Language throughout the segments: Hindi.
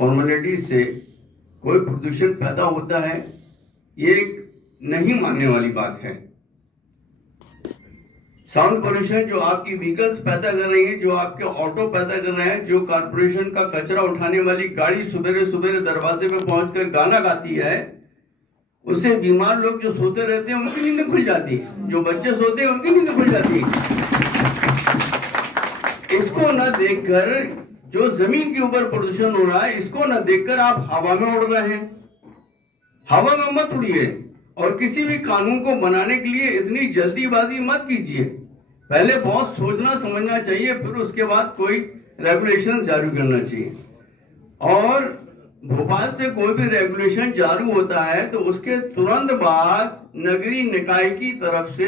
फॉर्मेलिटी से कोई प्रदूषण पैदा होता है, ये एक नहीं मानने वाली बात है। साउंड पोल्यूशन जो आपकी व्हीकल्स पैदा कर रही है, जो आपके ऑटो पैदा कर रहे हैं, जो कारपोरेशन का कचरा उठाने वाली गाड़ी सुबेरे सुबेरे दरवाजे पे पहुंचकर गाना गाती है, उससे बीमार लोग जो सोते रहते हैं उनकी नींद खुल जाती है, जो बच्चे सोते हैं उनकी नींद खुल जाती है। इसको न देखकर जो जमीन के ऊपर प्रदूषण हो रहा है, इसको न देखकर आप हवा में उड़ रहे हैं। हवा में मत उड़िए और किसी भी कानून को बनाने के लिए इतनी जल्दीबाजी मत कीजिए। पहले बहुत सोचना समझना चाहिए, फिर उसके बाद कोई रेगुलेशन जारी करना चाहिए। और भोपाल से कोई भी रेगुलेशन जारी होता है तो उसके तुरंत बाद नगरीय निकाय की तरफ से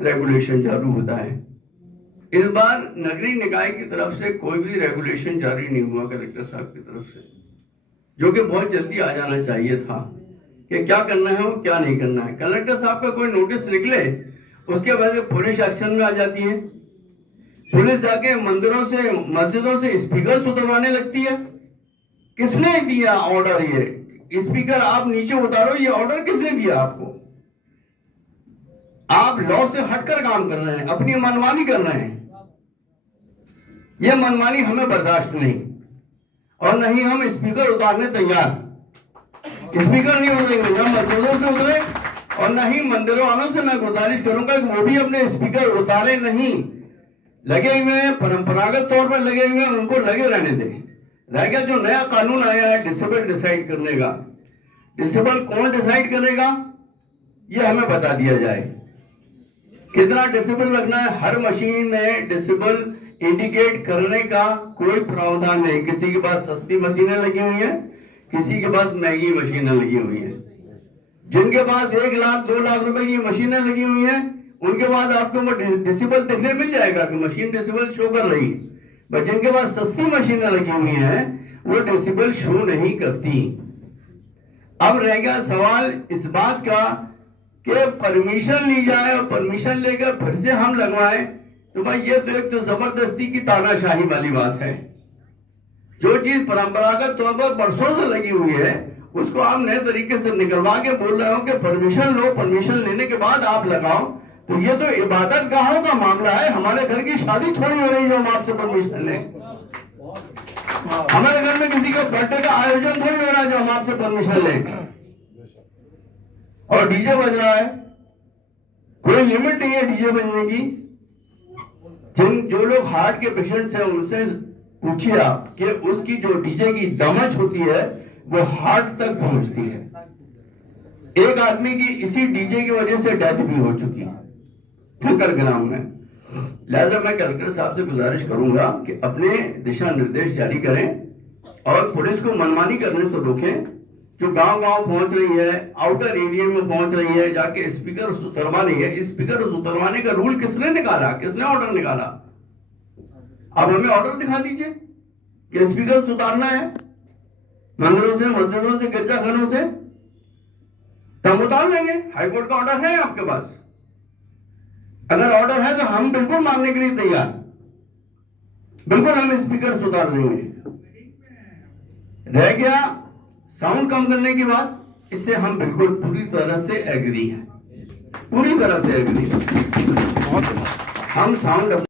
रेगुलेशन जारी होता है। इस बार नगरीय निकाय की तरफ से कोई भी रेगुलेशन जारी नहीं हुआ कलेक्टर साहब की तरफ से, जो कि बहुत जल्दी आ जाना चाहिए था कि क्या करना है और क्या नहीं करना है। कलेक्टर साहब का कोई नोटिस निकले, उसके बाद पुलिस एक्शन में आ जाती है। पुलिस जाके मंदिरों से मस्जिदों से स्पीकर उतरवाने लगती है। किसने दिया ऑर्डर? ये स्पीकर आप नीचे उतारो, ये ऑर्डर किसने दिया आपको? आप लॉ से हटकर काम कर रहे हैं, अपनी मनमानी कर रहे हैं। ये मनमानी हमें बर्दाश्त नहीं, और नहीं हम स्पीकर उतारने तैयार। स्पीकर नहीं उतरेंगे, न मस्जिदों से उतरे और न ही मंदिरों वालों से मैं गुजारिश करूंगा कि वो भी अपने स्पीकर उतारे नहीं। लगे हुए हैं, परंपरागत तौर पर लगे हुए हैं, उनको लगे रहने दें। रह गया जो नया कानून आया है डिसेबल डिसाइड करने का, डिसेबल कौन डिसाइड करेगा ये हमें बता दिया जाए। कितना डिसेबल लगना है, हर मशीन में डिसेबल इंडिकेट करने का कोई प्रावधान नहीं। किसी के पास सस्ती मशीनें लगी हुई हैं, किसी के पास महंगी मशीनें लगी हुई हैं। जिनके पास 1 लाख 2 लाख रुपए की मशीनें लगी हुई हैं, उनके बाद आपको डिसेबल देखने मिल जाएगा कि मशीन डिसेबल शो कर रही। बट जिनके पास सस्ती मशीनें लगी हुई हैं, वो डिसेबल शो नहीं करती। अब रह गया सवाल इस बात का कि परमिशन ली जाए और परमिशन लेकर फिर से हम लगवाएं, तो भाई ये तो एक तो जबरदस्ती की तानाशाही वाली बात है। जो चीज परंपरागत तौर पर बरसों से लगी हुई है, उसको आप नए तरीके से निकलवा के बोल रहे हो कि परमिशन लो, परमिशन लेने के बाद आप लगाओ। तो ये तो इबादत गाहों का मामला है। हमारे घर की शादी थोड़ी हो रही है जो हम आपसे परमिशन लें। हमारे घर में किसी का बर्थडे का आयोजन थोड़ी हो रहा है जो हम आपसे परमिशन लें। और डीजे बज रहा है, कोई लिमिट नहीं है डीजे बजने की। जो लोग हार्ट के पेशेंट्स हैं उनसे पूछिए आप कि उसकी जो डीजे की दमच होती है वो हार्ट तक पहुंचती है। एक आदमी की इसी डीजे की वजह से डेथ भी हो चुकी है ठक्कर ग्राम में। लिहाजा मैं कलेक्टर साहब से गुजारिश करूंगा कि अपने दिशा निर्देश जारी करें और पुलिस को मनमानी करने से रोकें। जो गांव गांव पहुंच रही है, आउटर एरिया में पहुंच रही है, जाके स्पीकर उतरवा रही है। स्पीकर उतरवाने का रूल किसने निकाला? किसने ऑर्डर निकाला? अब हमें ऑर्डर दिखा दीजिए कि स्पीकर उतारना है मंदिरों से, मस्जिदों से, गिरजाघरों से, तब उतार लेंगे। हाईकोर्ट का ऑर्डर है आपके पास? अगर ऑर्डर है तो हम बिल्कुल मानने के लिए तैयार, बिल्कुल हम स्पीकर उतार देंगे। रह गया साउंड कम करने की बात, इससे हम बिल्कुल पूरी तरह से एग्री हैं, पूरी तरह से एग्री हैं। हम साउंड